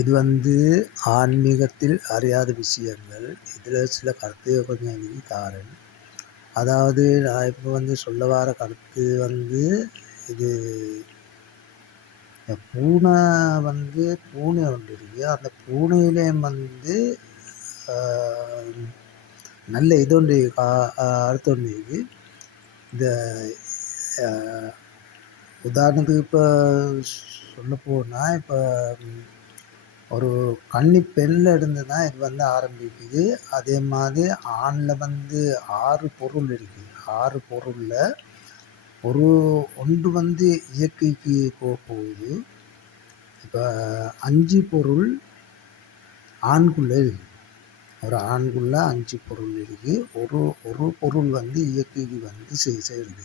இது ஆன்மீகத்தில் அறியாத விஷயங்கள். இதில் சில கருத்துகள் கொஞ்சம் எழுதி தாரேன். அதாவது நான் இப்போ சொல்ல வர கருத்து இது பூனை பூனை ஒன்று இருக்கு. அந்த பூனையிலேயும் நல்ல இது ஒன்று அர்த்தம் ஒன்று இருக்கு. இந்த உதாரணத்துக்கு இப்போ சொல்ல போனால் இப்போ ஒரு கன்னி பெண்ணில் இருந்து தான் இது ஆரம்பிக்குது. அதே மாதிரி ஆணில் 6 பொருள் இருக்குது. 6 பொருளில் ஒன்று இயற்கைக்கு போகுது. இப்போ 5 பொருள் ஆண்குள்ளே இருக்குது. ஒரு ஆண்குள்ள 5 பொருள் இருக்குது. ஒரு பொருள் இயற்கைக்கு செய்யுது.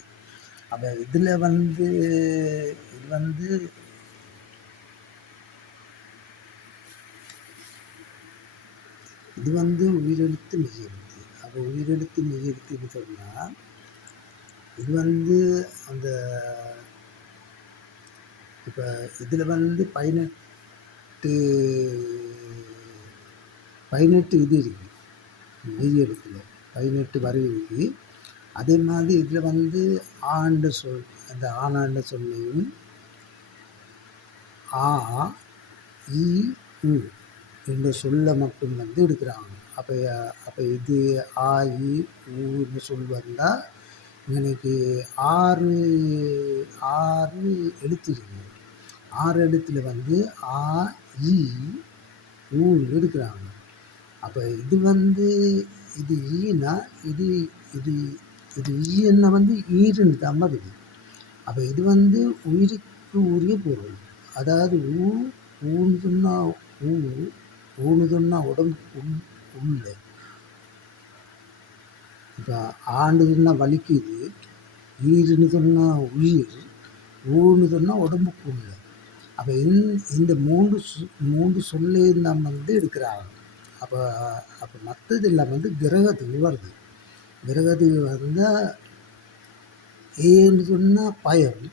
அப்போ இதில் இது இது உயிரெழுத்து மெய்யெழுத்து. அப்போ உயிரெழுத்து மெய்யெழுத்துன்னு சொன்னால் இது அந்த இப்போ இதில் 18 இது இருக்குது. மெய்யெழுத்தில் 18 வரி இருக்குது. அதே மாதிரி இதில் ஆண்டு சொல், அந்த ஆனாண்ட சொல்லையும் ஆ இ உ என்ற சொல்லை மட்டும் எடுக்கிறாங்க. அப்போ இது ஆ இ ஊன்னு சொல் வந்தால் எனக்கு 6 எழுத்து இருக்குது. 6 எழுத்தில் ஆ இ ஊன்னு எடுக்கிறாங்க. அப்போ இது ஈனா இது இது இது ஈன்னா ஈருன்னு தான் வருது. அப்போ இது உயிருக்கு உரிய பொருள். அதாவது ஊன்னு சொன்னால் ஊன்னு சொன்னால் உடம்பு உள்ள. இப்போ ஆண்டு சொன்னால் வலிக்குது, ஈருன்னு சொன்னால் உயிர், ஊன்னு சொன்னால் உடம்புக்குள்ள. அப்போ இந்த மூன்று சொல்லையும் நம்ம எடுக்கிறாங்க. அப்போ மற்றது எல்லாம் கிரகத்துக்கு வருது. கிரகத்துக்கு வந்தால் ஏன்னு சொன்னால் பயம்,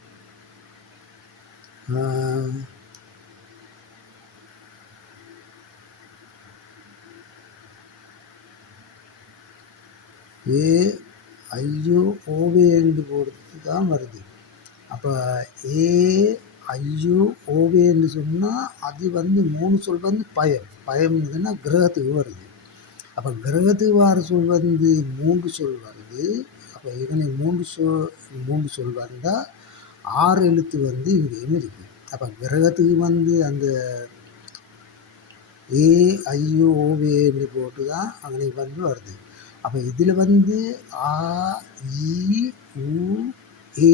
ஏ ஐயோ ஓவே என்று பொறுத்து தான் வருது. அப்போ ஏ ஐயோ ஓவேன்னு சொன்னால் அது 3 சொல் பயம்னா கிரகத்துக்கு வருது. அப்போ கிரகத்துக்கு வர சொல் 3 சொல் வருது. அப்போ இவனை 3 சொல் வந்தால் 6 எழுத்து இங்கேயும் இருக்குது. அப்போ கிரகத்துக்கு அந்த ஏ ஐயோ ஓவேன்னு போட்டு தான் அவனுக்கு வருது. அப்போ இதில் ஆ இ உ ஏ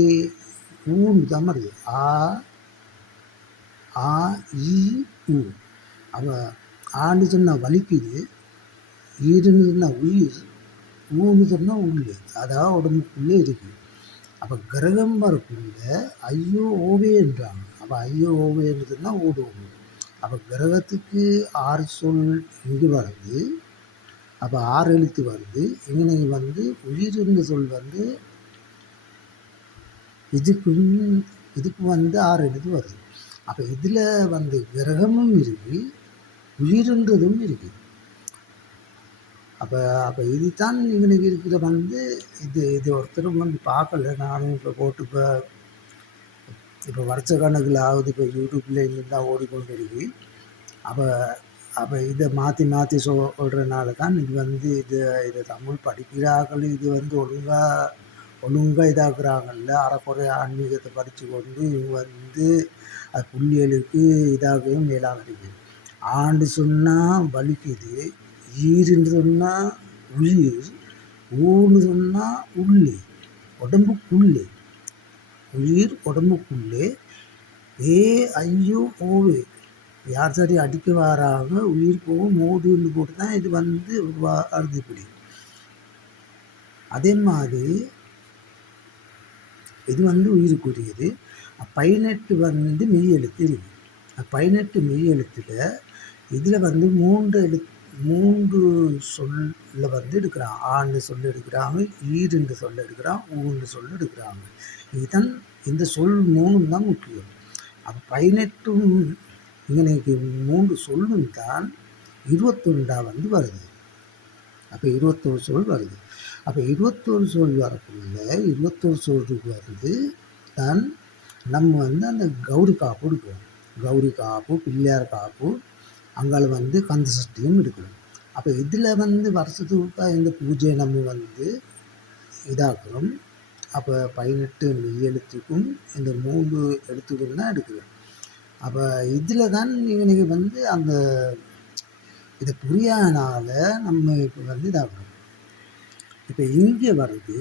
ஊன்னு தான் வருது. ஆ இ உ. அப்போ ஆன்னு சொன்னால் வலிக்குது, ஈருன்னு சொன்னால் உயிர், ஊன்னு சொன்னால் உள்ளு, அதாவது உடம்புக்குள்ளே இருக்குது. அப்போ கிரகம் வரக்குள்ள ஐயோ ஓவேன்றாங்க. அப்போ ஐயோ ஓவேன்னு சொன்னால் ஓடுவோம். அப்போ கிரகத்துக்கு 6 சொல் இங்கு வருது. அப்போ 6 எழுத்து வருது. இங்கே உயிர்ன்ற சொல் இதுக்கு 6 எழுத்து வருது. அப்போ இதில் கிரகமும் இருக்குது, உயிர்ன்றதும் இருக்குது. அப்போ இதுதான் இவனுக்கு இருக்கிற இது ஒருத்தரும் பார்க்கல. நானும் இப்போ போட்டு இப்போ வருஷ கணக்கில் ஆகுது. இப்போ யூடியூப்பில் இருந்தால் ஓடிக்கொண்டு இருக்கு. அப்போ இதை மாற்றி சொல்கிறனால தான் இது தமிழ் படிக்கிறார்கள். இது ஒழுங்காக இதாக்குறாங்கல்ல. அறக்குறை ஆன்மீகத்தை படித்து கொண்டு இவங்க அது புள்ளியலுக்கு இதாகவும் மேலாக இருக்குது. ஆண்டு சொன்னால் வலிக்குது, ஈருன்னு சொன்னால் உயிர், ஊன்னு சொன்னால் உள்ளே, உடம்புக்குள்ளே, உயிர் உடம்புக்குள்ளே. ஏ ஐயோ ஓவே யார் சரி அடிக்க வராங்க, உயிர் போகும் மோதுன்னு போட்டு தான் இது வருது. இப்படி அதே மாதிரி இது உயிருக்குரியது. 18 மெய் எழுத்து இருக்குது. 18 மெய் எழுத்தில் இதில் 3 சொல்ல எடுக்கிறாங்க. ஆண்டு சொல்ல எடுக்கிறாங்க, ஈருண்டு சொல்ல எடுக்கிறாங்க, ஊன்னு சொல்ல எடுக்கிறாங்க. இதுதான் இந்த சொல் 3 தான் முக்கியம். அப்போ 18 இங்கனைக்கு 3 சொல்லும் தான் 21 வந்து வருது. அப்போ 21 சொல் வருது. அப்போ 21 சொல் வரக்குள்ள 21 சொல்லுக்கு வந்து தான் நம்ம வந்து அந்த கௌரி காப்பு எடுக்கிறோம். கௌரி காப்பு, பிள்ளையார் காப்பு, அங்கால வந்து கந்த சஷ்டியும் எடுக்கிறோம். அப்போ இதில் வந்து வருஷத்துக்கு இந்த பூஜையை நம்ம வந்து இதாக்குறோம். அப்போ 18 மெய் எழுத்துக்கும் இந்த 3 எழுத்துக்கும் தான் எடுக்கிறோம். அப்போ இதில் தான் இவனுக்கு வந்து அந்த இதை புரியாதனால நம்ம இப்போ வந்து இதாகணும். இப்போ இங்கே வருது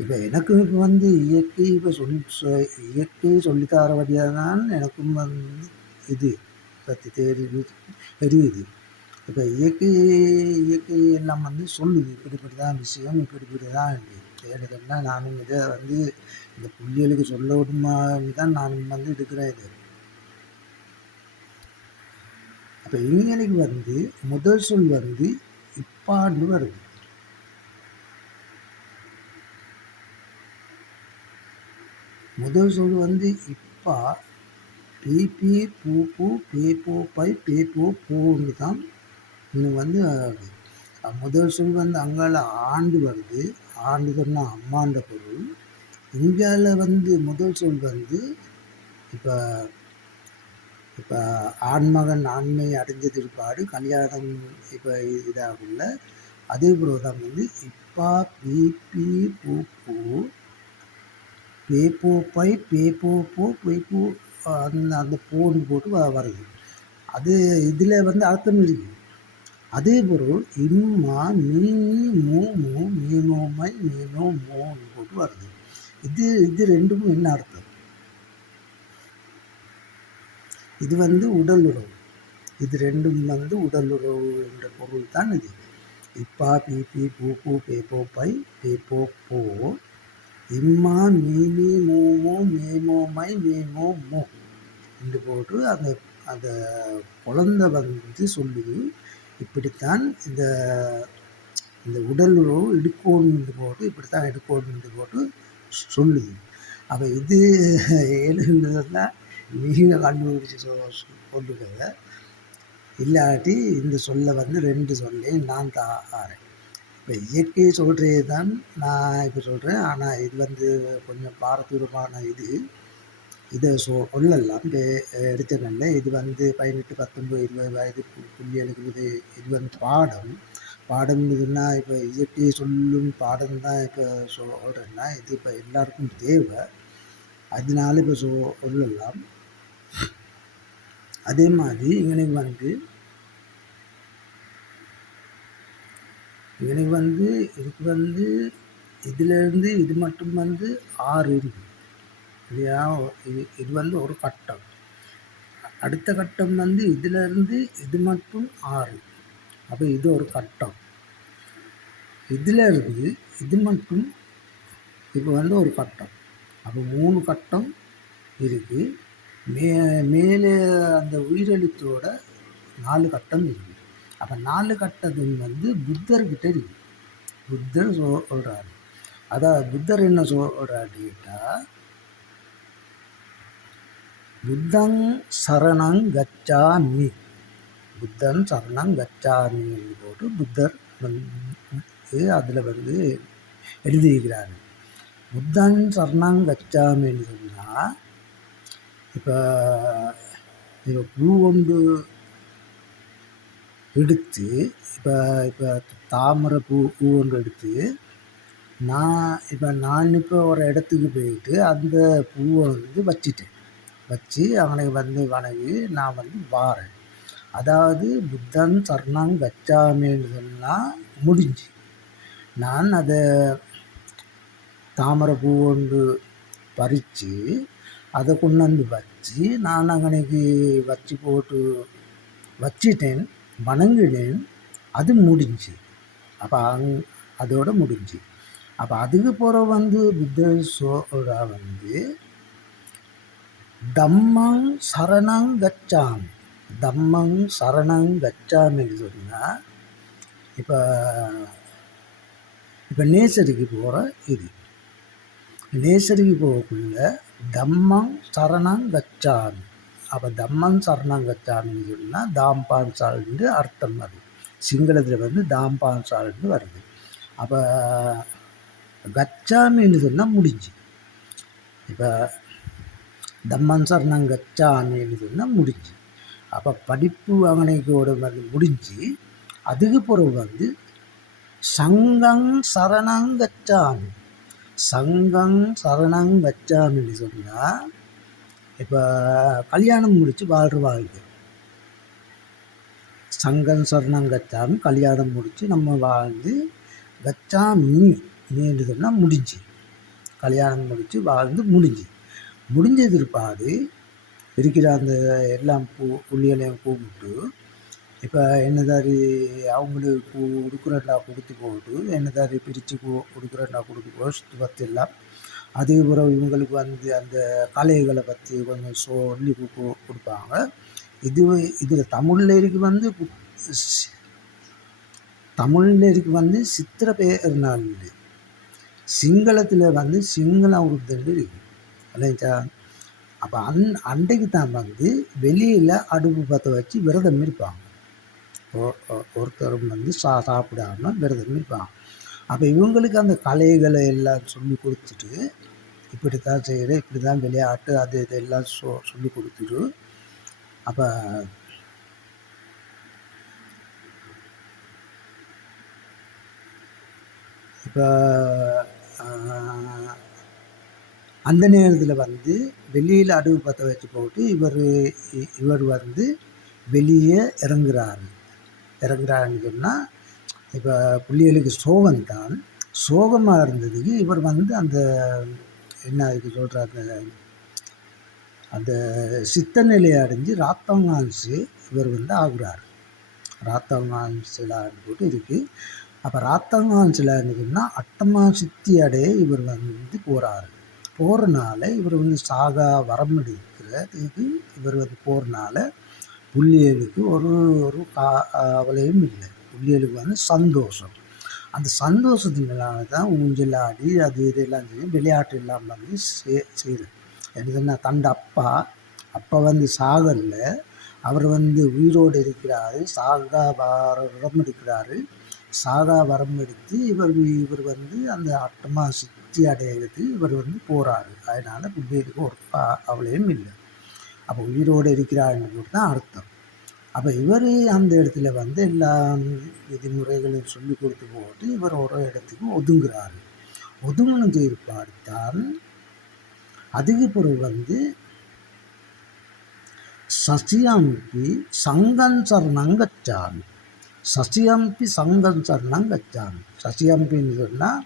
இப்போ எனக்கும் இப்போ வந்து இயற்கை இப்போ இயற்கை சொல்லித்தர வழியாக தான் எனக்கும் வந்து இது பற்றி தெரியுது. இப்போ இயற்கை எல்லாம் வந்து சொல்லுது இப்படி இப்படி தான் விஷயம், இப்படி இப்படி தான் தேடுதல்னா நானும் இதை வந்து இந்த புள்ளிகளுக்கு சொல்ல விடுமான்னு தான் நானும் வந்து எடுக்கிறேன் இது. அப்போ இவங்களுக்கு வந்து முதல் சொல் வந்து இப்பான்னு வருது. முதல் சொல் வந்து இப்பா, பிபி, பூ, பேப்போ, பை, பேப்போ, பூன்னு தான் இன்னும் வந்து முதல் சொல் வந்து அங்கால ஆண்டு வருது. ஆண்டு சொன்னால் அம்மாண்ட பொருள். இங்கால வந்து முதல் சொல் வந்து இப்போ இப்போ ஆண்மகன் ஆண்மை அடைஞ்ச திருப்பாடு கல்யாணம் இப்போ இதாகுள்ள அதே புரோதம் வந்து இப்பா, பிபி, பூ, பேப்போ, பை, பேப்போ, பேப்போ அந்த போன்னு போட்டு வருது. அது இதில் வந்து அர்த்தம் இருக்குது. அதே பொருள் இம்மா, மீனி, மூமு, மீனோமை, மீனோ, மோன்னு போட்டு வருது. இது ரெண்டுக்கும் என்ன அர்த்தம்? இது வந்து உடல் உறவு. இது ரெண்டும் வந்து உடல் உறவு என்ற பொருள் தான் இது. இப்பா, பிபி, பூ, பேப்போ, பை, பேப்போ, போ, இம்மா, மீனி, மூமோ, மேமோமை, மேமோ, மோ என்று போட்டு அந்த அந்த குழந்தை வந்து சொல்லுது இப்படித்தான் இந்த இந்த உடல் உறவு எடுக்கணும்னு போட்டு இப்படித்தான் எடுக்கணும்னு போட்டு சொல்லுது. அப்போ இது ஏழுன்றதுதான் நீங்கள் கண்டுபிடிச்சி சொல்லுங்க. இல்லாட்டி இந்த சொல்லை வந்து 2 சொல்லையும் நான் தாரேன். இப்போ இயற்கையை சொல்கிறது தான் நான் இப்போ சொல்கிறேன். ஆனால் இது வந்து கொஞ்சம் பாரதூரமான இதை சொல்லலாம். இப்போ எடுத்தனல்ல இது வந்து 18, 19, 20 வயது புள்ளிகளுக்கு இது வந்து பாடம் இதுன்னா இப்போ இயற்கையை சொல்லும் பாடம் தான் இப்போ சொல்கிறேன்னா இது இப்போ எல்லாருக்கும் தேவை. அதனால இப்போ சொல்லலாம். அதே மாதிரி இவனுக்கு வந்து இதுக்கு வந்து இதிலேருந்து இது மட்டும் வந்து 6 இருக்குது இல்லையா? இது வந்து ஒரு கட்டம். அடுத்த கட்டம் வந்து இதிலேருந்து இது மட்டும் 6. அப்போ இது ஒரு கட்டம். இதிலேருந்து இது மட்டும் இப்போ வந்து ஒரு கட்டம். அப்போ 3 கட்டம் இருக்குது. மேலே அந்த உயிரெழுத்தோட 4 கட்டம் இருக்குது. அப்போ 4 கட்டத்தும் வந்து புத்தர்கிட்ட இருக்குது. புத்தர் சொல்கிறாரு. அதாவது புத்தர் என்ன சொல்கிறாரு கேட்டால் புத்தங் சரணங் கச்சாமி, புத்தன் சரணங் கச்சாமின்னு போட்டு புத்தர் வந்து அதில் வந்து எழுதியிருக்கிறாரு. புத்தன் சரணங் கச்சாமின்னு சொன்னால் இப்போ பூ கொண்டு எடுத்து இப்போ தாமரை பூ ஒன்று எடுத்து நான் இப்போ ஒரு இடத்துக்கு போயிட்டு அந்த பூவை வந்து வச்சு அவனை வந்து வணங்கி நான் வந்து வாரேன். அதாவது புத்தன் சரணங் கச்சாமின்னு சொன்னால் முடிஞ்சு. நான் அதை தாமரை பூ ஒன்று பறித்து அதை கொண்டாந்து வச்சு நான் அங்கனைக்கு வச்சு போட்டு வச்சிட்டேன், வணங்கினேன். அது முடிஞ்சு. அப்போ அதோட முடிஞ்சு. அப்போ அதுக்கு பிறகு வந்து புத்தர் சொல்றா வந்து தம்மங் சரணங் கச்சாமி, தம்மங் சரணங் கச்சாமின்னு சொன்னால் இப்போ நேசருக்கு போகிற இது. நேசருக்கு போகக்குள்ள தம்மம் சரணம் கச்சாமி. அப்போ தம்மம் சரணம் கச்சாமின்னு சொன்னால் தாம்பான்சால்னு அர்த்தம் வருது. சிங்களத்தில் வந்து தாம்பான்சால்னு வருது. அப்போ கச்சாமின்னு சொன்னால் முடிஞ்சு. இப்போ தம்மன் சரணம் கச்சாமின்னு சொன்னால் முடிஞ்சு. அப்போ படிப்பு அவனைக்கோட வந்து முடிஞ்சு அதுக்கு பிறகு வந்து சங்கம் சரணம் கச்சாமி. சங்கம் சரணம் கச்சாமின்னு சொன்னால் இப்போ கல்யாணம் முடித்து வாழ்கிற வாழ்க்கை. சங்கம் சரணம் கச்சாமி கல்யாணம் முடித்து நம்ம வாழ்ந்து கச்சாமி என்று சொன்னால் முடிஞ்சு. கல்யாணம் முடித்து வாழ்ந்து முடிஞ்சது இருப்பாது இருக்கிற அந்த எல்லாம் புள்ளிகளையும் கூப்பிட்டு இப்போ என்னதாரி அவங்களுக்கு கொடுக்குறேன்டா கொடுத்து போட்டு என்னதாரி பிரித்து கொடுக்குறேன்டா கொடுத்து போ சுற்றி பற்றி எல்லாம். அதே பிறகு இவங்களுக்கு வந்து அந்த கலைகளை பற்றி கொஞ்சம் சொல்லி கொடுப்பாங்க. இதில் தமிழில் இருக்கு வந்து சித்திர பேர் நாள், சிங்களத்தில் வந்து சிங்கள உருத்தல் இருக்கு இல்லைங்களா. அப்போ அன்றைக்கு தான் வந்து வெளியில் அடுப்பு பற்ற வச்சு விரதம் இருப்பாங்க. ஒருத்தரும் வந்து சாப்பிடாமல் விரதம் இருப்பாங்க. அப்போ இவங்களுக்கு அந்த கலைகளை எல்லாம் சொல்லி கொடுத்துட்டு இப்படி தான் செய்கிற இப்படி தான் விளையாட்டு அது இதெல்லாம் சொல்லி கொடுத்துட்டு அப்போ இப்போ அந்த நேரத்தில் வந்து வெளியில் அடுப்பு பற்ற வச்சு போட்டு இவர் வந்து வெளியே இறங்குறாருன்னு சொன்னால் இப்போ பிள்ளைகளுக்கு சோகம்தான். சோகமாக இருந்ததுக்கு இவர் வந்து அந்த என்ன இதுக்கு சொல்கிறாங்க அந்த சித்த நிலையை அடைஞ்சு ராத்தங்கான்ஸு இவர் வந்து ஆகுறார். ராத்தங்கான்சிலான்னு போட்டு இருக்குது. அப்போ ராத்தங்கான்சிலான்னு சொன்னால் அட்டமா சித்தி அடைய இவர் வந்து போகிறனால இவர் வந்து சாகா வரம் எடுக்கிறதுக்கு இவர் வந்து போகிறனால புள்ளியலுக்கு ஒரு கவலையும் இல்லை. புள்ளியலுக்கு வந்து சந்தோஷம். அந்த சந்தோஷத்தினால தான் ஊஞ்சல் ஆடி அது இதெல்லாம் செய்யும் விளையாட்டு இல்லாமல் வந்து செய்யுது. என்னதுன்னா தண்ட அப்பா வந்து சாகல்ல, அவர் வந்து உயிரோடு இருக்கிறாரு. சாகா வரம் எடுக்கிறாரு. சாகா வரம் எடுத்து இவர் வந்து அந்த அட்டமா சித்தி அடையிறதுக்கு இவர் வந்து போகிறாரு. அதனால் பிள்ளைகளுக்கு ஒரு அவளையும் இல்லை. அப்போ உயிரோடு இருக்கிறாருன்னு தான் அர்த்தம். அப்போ இவர் அந்த இடத்துல வந்து எல்லா விதிமுறைகளையும் சொல்லி கொடுத்து போட்டு இவர் ஒரு இடத்துக்கு ஒதுங்குறாரு. ஒதுங்கினது இருப்பாடுத்தான் அதுக்கு பிறகு வந்து சசியம்பி சங்கம் சரணம் கச்சாமி. சசியம்பி சங்கம் சரணம் கச்சாமி. சசியம்பின்னு சொன்னால்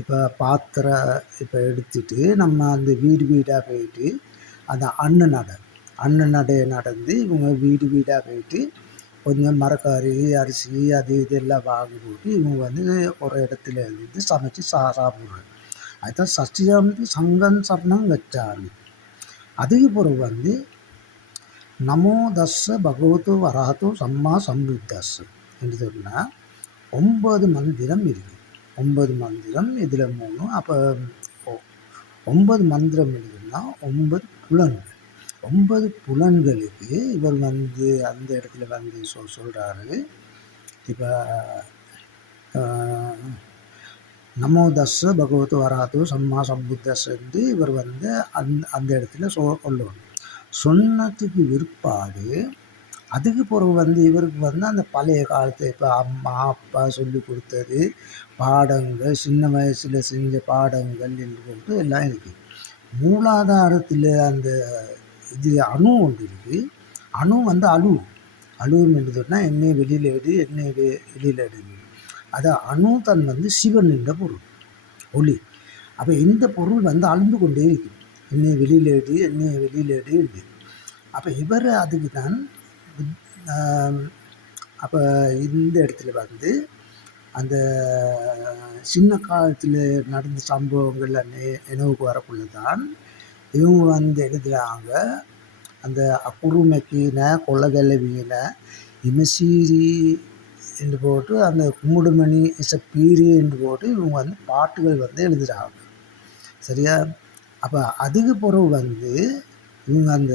இப்போ பாத்திரம் இப்போ எடுத்துட்டு நம்ம அந்த வீடாக போயிட்டு அந்த அண்ணன் நடைய நடந்து இவங்க வீடாக போயிட்டு கொஞ்சம் மரக்கறி அரிசி அது இதெல்லாம் வாங்கி போட்டு இவங்க வந்து ஒரு இடத்துல இருந்து சமைச்சு சாப்பிட்றாங்க. அதுதான் சசியம்பி சங்கம் சரணம் கச்சாமி. அதுக்கு பிறகு வந்து நமோ தஸ்ஸ பகவதோ வராதோ சம்மா சம்புத்தஸ் என்று சொன்னால் 9 மந்திரம் இருக்குது. 9 மந்திரம் இதில் 3. அப்போ 9 மந்திரம் இருக்குன்னா 9 புலன்கள். 9 புலன்களுக்கு இவர் வந்து அந்த இடத்துல வந்து சொல்கிறாரு. இப்போ நமோ தஸ்ஸ பகவதோ வராதோ சம்மா சம்புத்தஸ் என்று இவர் வந்து அந்த இடத்துல சொல்லணும். சொன்னதுக்கு விற்பாடு அதுக்கு பிறகு வந்து இவருக்கு வந்து அந்த பழைய காலத்து இப்போ அம்மா அப்பா சொல்லி கொடுத்தது பாடங்கள் சின்ன வயசில் செஞ்ச பாடங்கள் என்று போட்டு எல்லாம் இருக்குது. மூலாதாரத்தில் அந்த இது அணு ஒன்று இருக்குது. அணு வந்து அழுவும் என்று சொன்னால் என்னை வெளியில் வெளியில் எடு. அது அணு தன் வந்து சிவன் என்ற பொருள் ஒளி. அப்போ இந்த பொருள் வந்து அழுந்து கொண்டே இருக்குது. என்னை வெளியில் எடு. அப்போ இவர் அதுக்கு தான் அப்போ இந்த இடத்துல வந்து அந்த சின்ன காலத்தில் நடந்த சம்பவங்கள் நினைவுக்கு வரக்குள்ள தான் இவங்க வந்து எழுதுகிறாங்க. அந்த குறுமைக்கின கொள்ளகலவியின இமசீரி என்று போட்டு அந்த கும்முடுமணி இசப்பீரி என்று போட்டு இவங்க வந்து பாட்டுகள் வந்து எழுதுகிறாங்க. சரியா? அப்போ அதுக்கு பிறகு வந்து இவங்க அந்த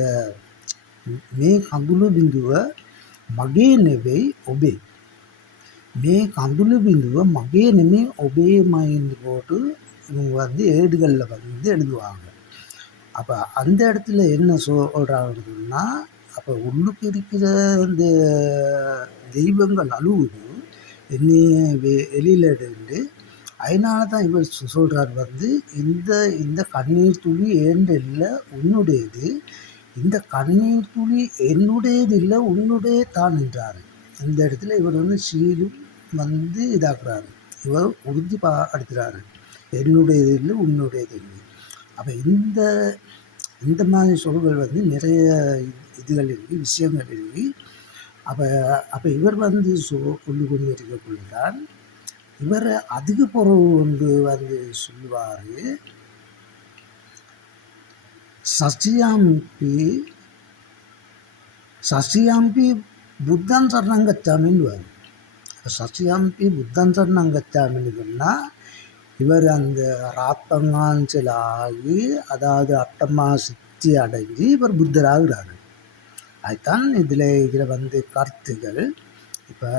මේ කඳුළු බිඳුව මගේ නෙවෙයි ඔබේ. මේ கந்துளு பிந்துவ மகே නෙමේ ஒபேமைன்னு போட்டு இவங்க வந்து ஏடுகளில் வந்து எழுதுவாங்க. அப்போ அந்த இடத்துல என்ன சொல்கிறாங்கன்னா, அப்போ உள்ளுக்கு இருக்கிற இந்த தெய்வங்கள் அழுவுது என்னைய வெளியில் எடுண்டு. அதனால தான் இவர் சொல்கிறார் வந்து இந்த இந்த கண்ணீர் துளி ஏண்டு இல்லை உன்னுடையது, இந்த கண்ணீர் துளி என்னுடையது இல்லை உன்னுடைய தான் என்றார். இந்த இடத்துல இவர் வந்து சீலும் வந்து இதாக்குறாரு, இவர் உறுதி அடுத்துறாரு, என்னுடையது இல்லை உன்னுடையது இல்லை. அப்போ இந்த இந்த மாதிரி சொல்கள் வந்து நிறைய இதுகள் இருக்குது, விஷயங்கள் இருக்குது. அப்போ அப்போ இவர் வந்து சொல்லி கொண்டு இருக்கக்குள்ளதான் இவர் அதுக்கு பிறகு கொண்டு வந்து சொல்லுவார், சசியாம்பி புத்தன் சரணம் கச்சாமின்னுவார். சசியாம்பி புத்தன் சரணம் கச்சாமின்னு சொன்னால் இவர் அந்த ராப்பங்காஞ்சல் ஆகி, அதாவது அட்டமா சித்தி அடைஞ்சு இவர் புத்தராகிறாரு. அதுதான் இதில் வந்து கருத்துகள். இப்போ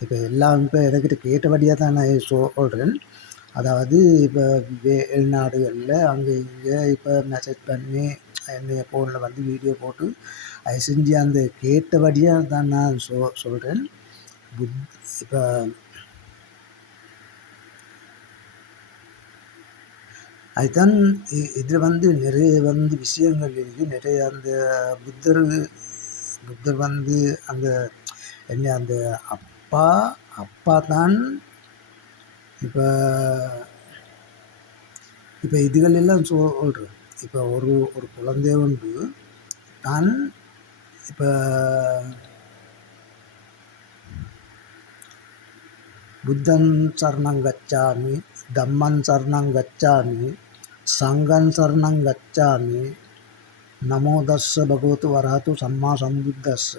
இப்போ எல்லாம் இப்போ என்கிட்ட கேட்டபடியாக தான் நான் சொல்கிறேன். அதாவது இப்போ வெளிநாடுகளில் அங்கே இங்கே இப்போ மெசேஜ் பண்ணி என்னைய ஃபோனில் வந்து வீடியோ போட்டு அதை செஞ்சு அந்த கேட்டபடியாக தான் நான் சொல்கிறேன். இப்போ அதுதான் இதில் வந்து நிறைய வந்து விஷயங்கள் இருக்குது. நிறைய அந்த புத்தர் வந்து அந்த என்ன அந்த அப்பா தான் இப்போ இப்போ இதுகள் எல்லாம் சொல்கிறேன். இப்போ ஒரு குழந்தை உண்டு தான் இப்போ புத்தன் சரணம் கச்சாமி, தம்மன் சரணம் கச்சாமி, சங்கன் சரணம் கச்சாமி, நமோதஸ்ஸ பகவத்து வரஹத்து சம்மா சம்புத்தஸ்ஸ.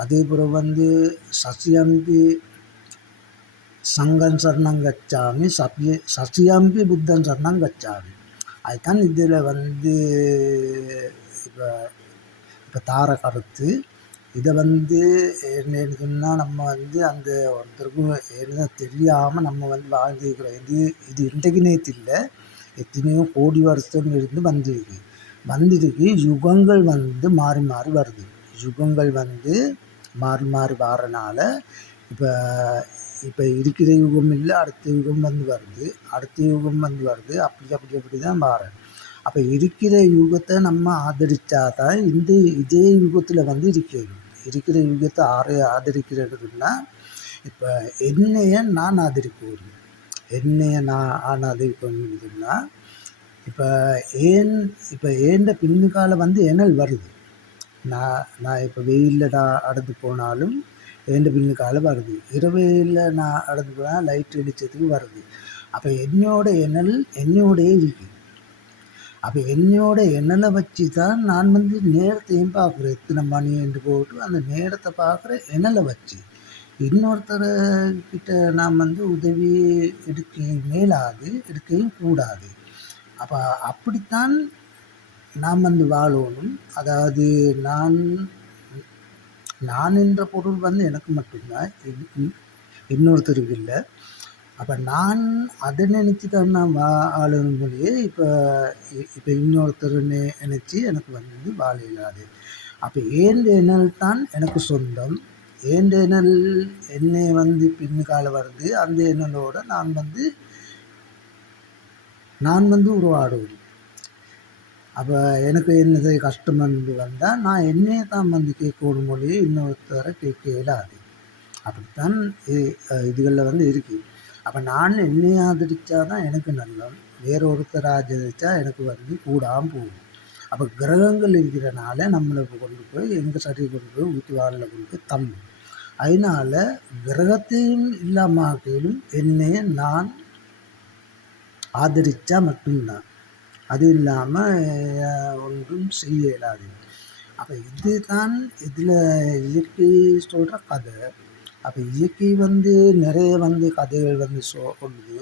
அதே பிறகு வந்து சசியம்பி சங்கன் சரணம் கச்சாமி, சசியம்பி புத்தன் சரணம் கச்சாமி. அதுதான் இதில் வந்து இப்போ இப்போ தார கருத்து. இதை வந்து என்னன்னு சொன்னால் நம்ம வந்து அந்த ஒருத்தருக்கும் என்ன தெரியாமல் நம்ம வந்து வாழ்ந்துருக்கிறோம். இது இன்றைக்கு நேற்று இல்லை, எத்தனையோ கோடி வருஷம் இருந்து வந்திருக்கு. யுகங்கள் வந்து மாறி மாறி வருது. யுகங்கள் வந்து மாறி மாறி வரனால இப்போ இருக்கிற யுகம் இல்லை, அடுத்த யுகம் வந்து வருது, அப்படி தான் மாறும். அப்போ இருக்கிற யுகத்தை நம்ம ஆதரித்தா தான் இதே யுகத்தில் வந்து இருக்கிற யுகத்தை ஆதரிக்கிறதுன்னா இப்போ என்னைய நான் ஆதரிக்கணும். நான் ஆதரிக்கணும்னா இப்போ ஏண்ட பின்னுக்கால வந்து எனல் வருது. நான் இப்போ வெயிலில் நான் நடந்து போனாலும் ஏண்ட பின்னுக்கால வருது, இரவையில் நான் நடந்து போனால் லைட் வெளிச்சத்துக்கு வருது. அப்போ என்னோட எனல் என்னோடய இருக்குது. அப்போ என்னோட எண்ணலை வச்சு தான் நான் வந்து நேரத்தையும் பார்க்குறேன், எத்தனை மணி என்று போட்டு அந்த நேரத்தை பார்க்குற எண்ணலை வச்சு இன்னொருத்தர்கிட்ட நாம் வந்து உதவி எடுக்கவும் கூடாது. அப்போ அப்படித்தான் நாம் வந்து வாழணும். அதாவது நான் என்ற பொருள் வந்து எனக்கு மட்டும்தான், இன்னொருத்தருக்கு இல்லை. அப்போ நான் அதை நினச்சி தான் நான் வாழணும் மொழியே இப்போ இன்னொருத்தர் நினச்சி எனக்கு வந்து வாழ இல்லாது. அப்போ ஏந்த எண்ணல் தான் எனக்கு சொந்தம். ஏந்த எண்ணல் என்னை வந்து பின்னுக்கால வருது, அந்த எண்ணலோடு நான் வந்து உருவாடுவேன். அப்போ எனக்கு என்னது கஷ்டம் வந்து வந்தால் நான் என்னையே தான் வந்து கேட்கணும் மொழியே, இன்னொருத்தரை கேட்க இயலாது. அப்படித்தான் இதுகளில் வந்து இருக்குது. அப்போ நான் என்னை ஆதரித்தா தான் எனக்கு நல்லம், வேறொருத்தர் ஆதரித்தா எனக்கு வந்து கூடாமல் போகும். அப்போ கிரகங்கள் இருக்கிறனால நம்மளை கொண்டு போய் எங்கள் சரி கொண்டு போய் ஊற்றுவாரில் கொண்டு போய் தள்ளும். அதனால் கிரகத்தையும் இல்லாமலும் என்னையை நான் ஆதரித்தா மட்டும்தான், அது இல்லாமல் ஒன்றும் செய்ய இயலாது. அப்போ இதுதான் இதில் இயற்கை சொல்கிற கதை. அப்போ இயற்கை வந்து நிறைய வந்து கதைகள் வந்து சொல்லுது.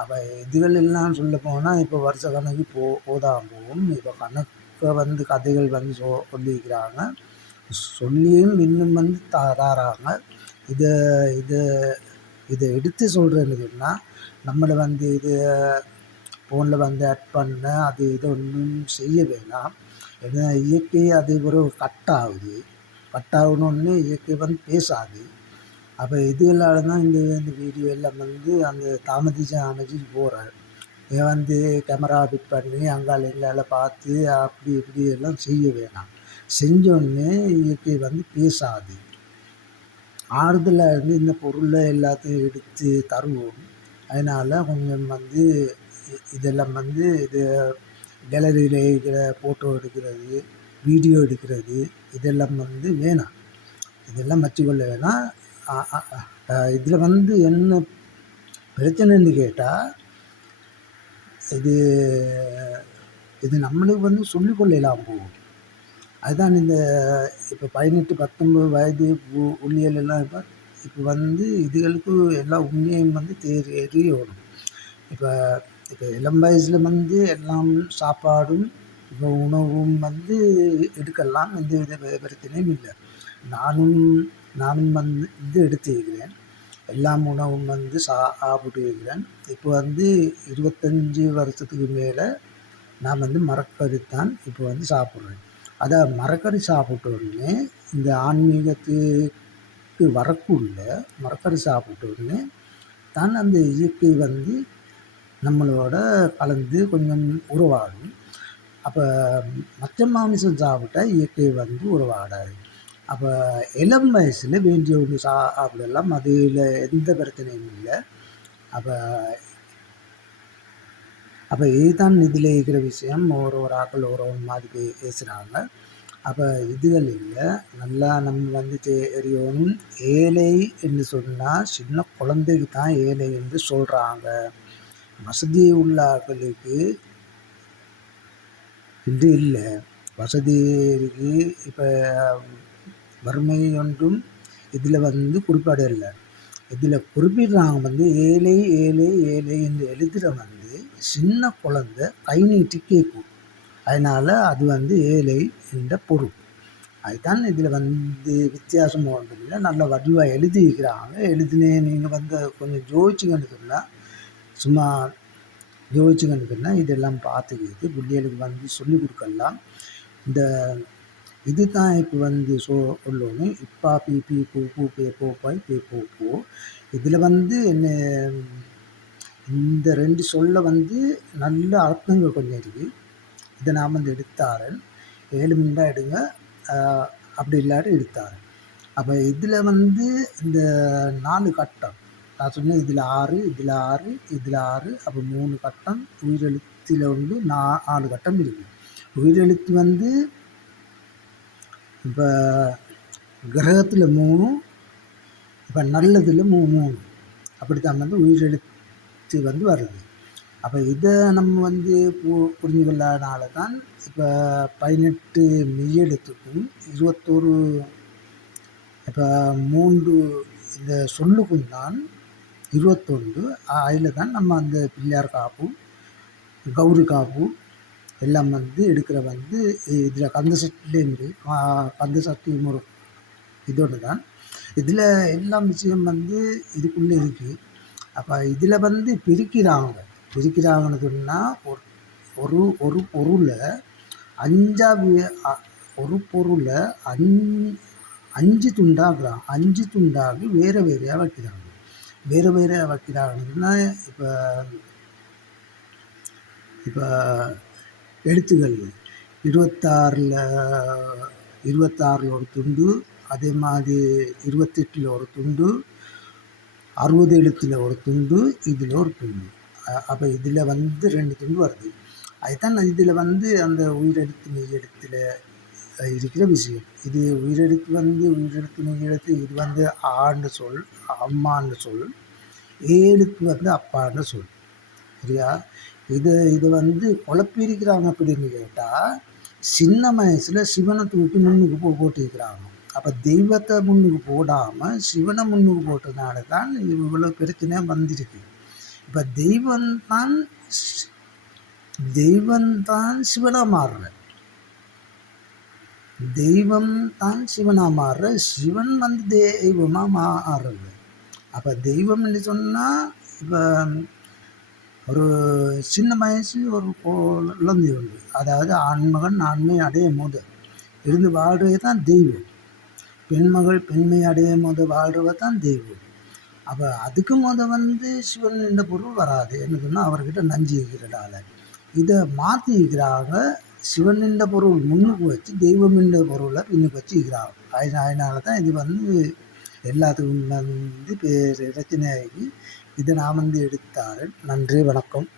அப்போ இதுகள் எல்லாம் சொல்ல போனால் இப்போ வருஷ கணக்கு போதான் போகும். இப்போ கணக்கை வந்து கதைகள் வந்து சொல்லிக்கிறாங்க, சொல்லியும் இன்னும் வந்து தாராங்க. இதை இதை இதை எடுத்து சொல்கிறேன்னு சொன்னால் நம்மளை வந்து இது ஃபோனில் வந்து ஆட் பண்ண அது இது ஒன்றும் செய்ய வேணாம். ஏன்னா இயற்கை அது ஒரு கட்டாகுது, கட்டாகணுன்னு இயற்கை வந்து பேசாது. அப்போ இதுகளால் தான் இந்த வீடியோ எல்லாம் வந்து அந்த அமைச்சு போகிறார். இதை வந்து கேமரா ஃபிட் பண்ணி அங்கால எங்களால் பார்த்து அப்படி இப்படி எல்லாம் செய்ய வேணாம். செஞ்சோடனே இயற்கை வந்து பேசாது. ஆறுதலாக இருந்து இந்த பொருளை எல்லாத்தையும் எடுத்து தருவோம். அதனால் கொஞ்சம் வந்து இதெல்லாம் வந்து இது கேலரியில் இருக்கிற ஃபோட்டோ எடுக்கிறது, வீடியோ எடுக்கிறது இதெல்லாம் வந்து வேணாம். இதெல்லாம் வச்சுக்கொள்ள வேணாம். இதில் வந்து என்ன பிரச்சனைன்னு கேட்டால் இது இது நம்மளுக்கு வந்து சொல்லிக்கொள்ளலாம் போகும். அதுதான் இந்த இப்போ 18, 19 வயது உள்ளியல் எல்லாம் இப்போ வந்து இதுகளுக்கு எல்லாம் உண்மையும் வந்து தெரியணும். இப்போ இப்போ இளம் வயசில் வந்து எல்லாம் சாப்பாடும் இப்போ உணவும் வந்து எடுக்கலாம், எந்த வித பிரச்சனையும் இல்லை. நானும் வந்து இது எடுத்துக்கிறேன், எல்லாம் உணவும் வந்து சாப்பிட்டு இருக்கிறேன். இப்போ வந்து 25 வருஷத்துக்கு மேலே நான் வந்து மரக்கறித்தான் இப்போ வந்து சாப்பிட்றேன். அதை மரக்கறி சாப்பிட்ட உடனே இந்த ஆன்மீகத்துக்கு வரக்குள்ள மரக்கறி சாப்பிட்ட உடனே தான் அந்த இயற்கை வந்து நம்மளோட கலந்து கொஞ்சம் உருவாடும். அப்போ மற்ற மாமிசம் சாப்பிட்டா இயற்கை வந்து உருவாடாது. அப்போ இளம் வயசில் வேண்டிய ஒன்று சாப்பிடலாம், அதில் எந்த பிரச்சனையும் இல்லை. அப்போ அப்போ இதுதான் இதில் இருக்கிற விஷயம். ஒரு ஆக்கள் ஒரு மாதிரி பேசுகிறாங்க. அப்போ இதுகள் இல்லை, நல்லா நம்ம வந்து தெரியணும். ஏழை என்று சொன்னால் சின்ன குழந்தைக்கு தான் ஏழை என்று சொல்கிறாங்க. வசதி உள்ள ஆக்களுக்கு இது இல்லை. வசதி இருக்குது. இப்போ வறுமை ஒன்றும் இதில் வந்து குறிப்பாடு இல்லை. இதில் குறிப்பிடுறாங்க வந்து ஏழை ஏழை ஏழை என்று எழுதுகிற வந்து சின்ன குழந்தை கை நீட்டி கேட்கும். அதனால் அது வந்து ஏழை என்ற பொருள். அதுதான் இதில் வந்து வித்தியாசம் ஒன்றும் நல்ல வடிவாக எழுதிக்கிறாங்க. நீங்கள் வந்து கொஞ்சம் ஜோதிச்சுங்கன்னு சொன்னால், சும்மா ஜோதிச்சுங்கன்னு சொன்னால் இதெல்லாம் பார்த்துக்கிட்டு பிள்ளைகளுக்கு வந்து சொல்லிக் கொடுக்கலாம். இந்த இது தான் இப்போ வந்து சொல்லணும். இப்பா பி பி பூ பூ பே போ பாய் பே போ போ. இதில் வந்து என்ன இந்த 2 சொல்ல வந்து நல்ல அர்த்தங்கள் கொஞ்சம் இருக்குது. இதை நான் வந்து எடுத்தாரன் 7 மினிட்டாக எடுங்க, அப்படி இல்லாட்டி எடுத்தாரன். அப்போ இதில் வந்து இந்த 4 கட்டம் நான் சொன்னேன். இதில் 6 இதில் 6 இதில் 6 அப்போ 3 கட்டம். உயிரெழுத்தில் வந்து 4 கட்டம் இருக்குது. உயிரெழுத்து வந்து இப்போ கிரகத்தில் 3, இப்போ நல்லதில் 3 அப்படித்தான் வந்து உயிரெழுத்து வந்து வருது. அப்போ இதை நம்ம வந்து புரிஞ்சுக்கொள்ளனால தான் இப்போ 18 மெய்யெழுத்துக்கும் 21 இப்போ 3 இந்த சொல்லுக்கும் தான் 21. அதில் தான் நம்ம அந்த பிள்ளையார் காப்பு, கௌரி காப்பு எல்லாம் வந்து எடுக்கிற வந்து இதில் கந்த சட்டிலேருந்து கந்த சட்டி முறை இதோடு தான். இதில் எல்லாம் விஷயம் வந்து இதுக்குள்ளே இருக்குது. அப்போ இதில் வந்து பிரிக்கிறாங்கன்னு சொன்னால் ஒரு ஒரு பொருளை ஒரு பொருளை 5 துண்டாக்குறாங்க. 5 துண்டாகி வேறு வேறையாக வைக்கிறாங்க. வேறு வேறையாக வைக்கிறாங்கன்னா இப்போ எழுத்துக்கள் 26ல் ஒரு துண்டு, அதே மாதிரி 28ல் ஒரு துண்டு, 60 எழுத்தில் ஒரு துண்டு, இதில் ஒரு துண்டு. அப்போ இதில் வந்து 2 துண்டு வருது. அதுதான் இதில் வந்து அந்த உயிரெழுத்து மெய்யெழுத்தில் இருக்கிற விஷயம். இது உயிரெழுத்து வந்து உயிரெழுத்து மெய்யெழுத்து இது வந்து ஆண்டு சொல், அம்மான்னு சொல். எழுத்து வந்து அப்பான்னு சொல். சரியா? இது வந்து குழப்பியிருக்கிறாங்க. அப்படின்னு கேட்டால் சின்ன வயசில் சிவனை தூக்கி முன்னுக்கு போட்டிருக்கிறாங்க. அப்போ தெய்வத்தை முன்னுக்கு போடாமல் சிவனை முன்னுக்கு போட்டதுனால தான் இவ்வளோ பிரச்சனை வந்திருக்கு. இப்போ தெய்வம்தான் சிவனாக மாறுற, தெய்வம் தான் சிவனாக மாறுற, சிவன் வந்து தெய்வமாக மாறுறது. அப்போ தெய்வம்னு சொன்னால் இப்போ ஒரு சின்ன வயசு ஒரு குழந்தை உண்டு, அதாவது ஆண்மகன் ஆண்மை அடையும் போது இருந்து வாழ்றது தான் தெய்வம். பெண்மகள் பெண்மை அடையும் போது வாழ்றவ தான் தெய்வம். அப்போ அதுக்கு வந்து சிவன் என்ற பொருள் வராது. என்ன சொன்னால் அவர்கிட்ட நஞ்சு இருக்கிறதால இதை மாற்றிக்கிறாங்க. சிவன் என்ற பொருள் முன்னுக்கு வச்சு தெய்வம் என்ற பொருளை பின்னுக்கு வச்சுக்கிறாங்க. அதனால தான் இது வந்து எல்லாத்துக்கும் வந்து பிரச்சனையாகி இதை நான் வந்து எடுத்தாரு. நன்றி, வணக்கம்.